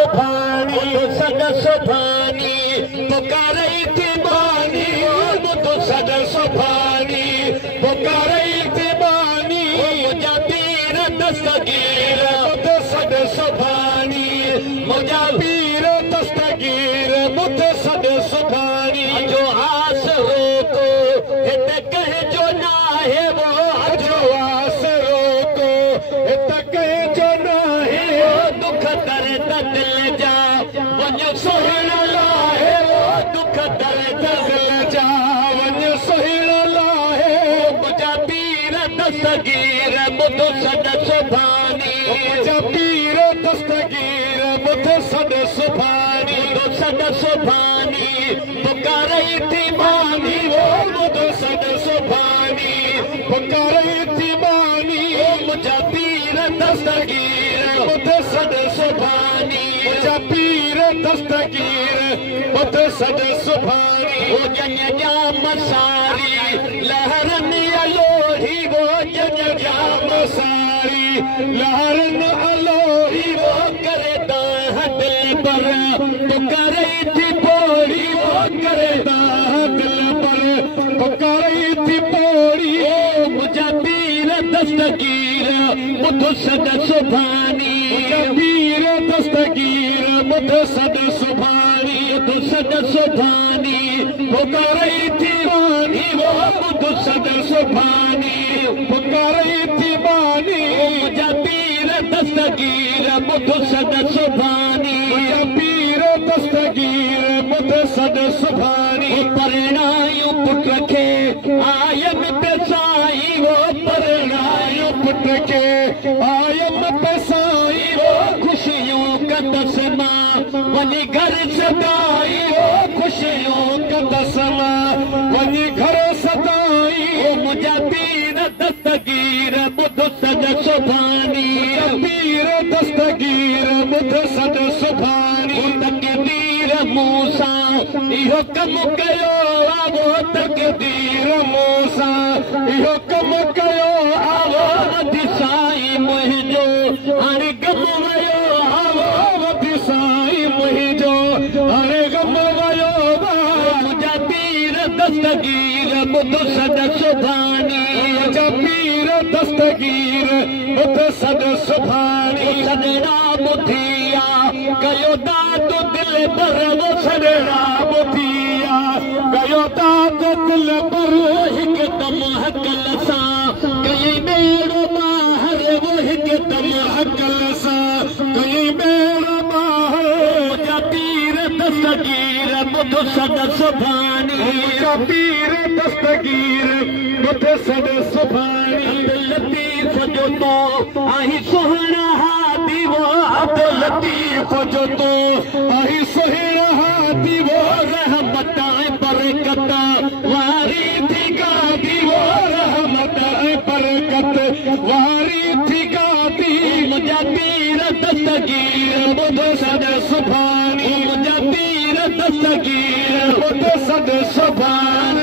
सुभानी सद सुभानी पुकारई थी बानी मुझ सद सुभानी पुकारई थी बानी मुझा पीर दस्तगीर मुझ सद सुभानी मुझा पीर दस्तगीर मुझ सद सुभानी जो आस रोको हित कह जो ना है वो जो आस रोको हित कह जो ना है वो दुख दर्द दिल जा वञ सुहिण लाहे वो दुख दर्द दिल जा वञ सुहिण लाहे मुझा पीर दस्तगीर मुझ सद सुभानी मुझा पीर दस्तगीर मुझ सद सुभानी मुझ सद सुभानी पुकारई थी बानी वो मुझ सद सुभानी पुकारई थी बानी मुझा पीर दस्तगीर मुझ सद सुभानी मुझा पीर दस्तगीर मुझ सद सुभानी वो जन जाम सारी लहरन अलोही वो जन जाम सारी लहरन अलोही वो करे दाह दिल पर पुकारई थी पोड़ी वो करे दाह दिल पर पुकारई थी पोड़ी मुझा पीर दस्तगीर मुझ सद सुभानी मुझा पीर दस्तगीर मुझ सद सुभानी मुझ सद सुभानी पुकारई थी बानी वो मुझ सद सुभानी पुकारई थी बानी मुझा पीर दस्तगीर मुझ सद सुभानी मुझा पीर दस्तगीर मुझ सद सुभानी परणायूं पुट खे आयम पेसाई वो परणायूं पुट खे आयम पेसाई वो खुशियों का तस्मा वञी घर सदाई वो खुशियों का तस्मा वञी घर सदाई मुझा पीर दस्तगीर मुझ सद सुभानी पीर दस्तगीर मुझ सद सुभानी तकदीर मूसा इहो कम कयो आवो तकदीर मूसा इहो कम कयो आवो दिसाई मुंहिंजो हाणे गम वयो आवो दिसाई मुंहिंजो हाणे गम वयो मुझा पीर दस्तगीर मुझ सद सुभानी मुझा पीर दस्तगीर मुझ सद सुभानी सदड़ा बुधिया कयो दाद दिल पर वो सदड़ा बुधिया कयो दाद दिल पर हिकदम हकल सा कई मेरो बाहर वो हिकदम हकल सा कई मेरो बाहर मुझा पीर दस्तगीर मुझ सद सुभानी मुझा पीर दस्तगीर मुझ सद सुभानी लतीफ जो तो आही सुहिणा हाथी वो अब्दुल लतीफ जो तो आही सुहिणा हाथी वो रहमत बरकत वारी थी गादी वो रहमत बरकत वारी थी गादी मुझा पीर दस्तगीर मुझ सद सुभानी मुझा पीर दस्तगीर मुझ सद सुभानी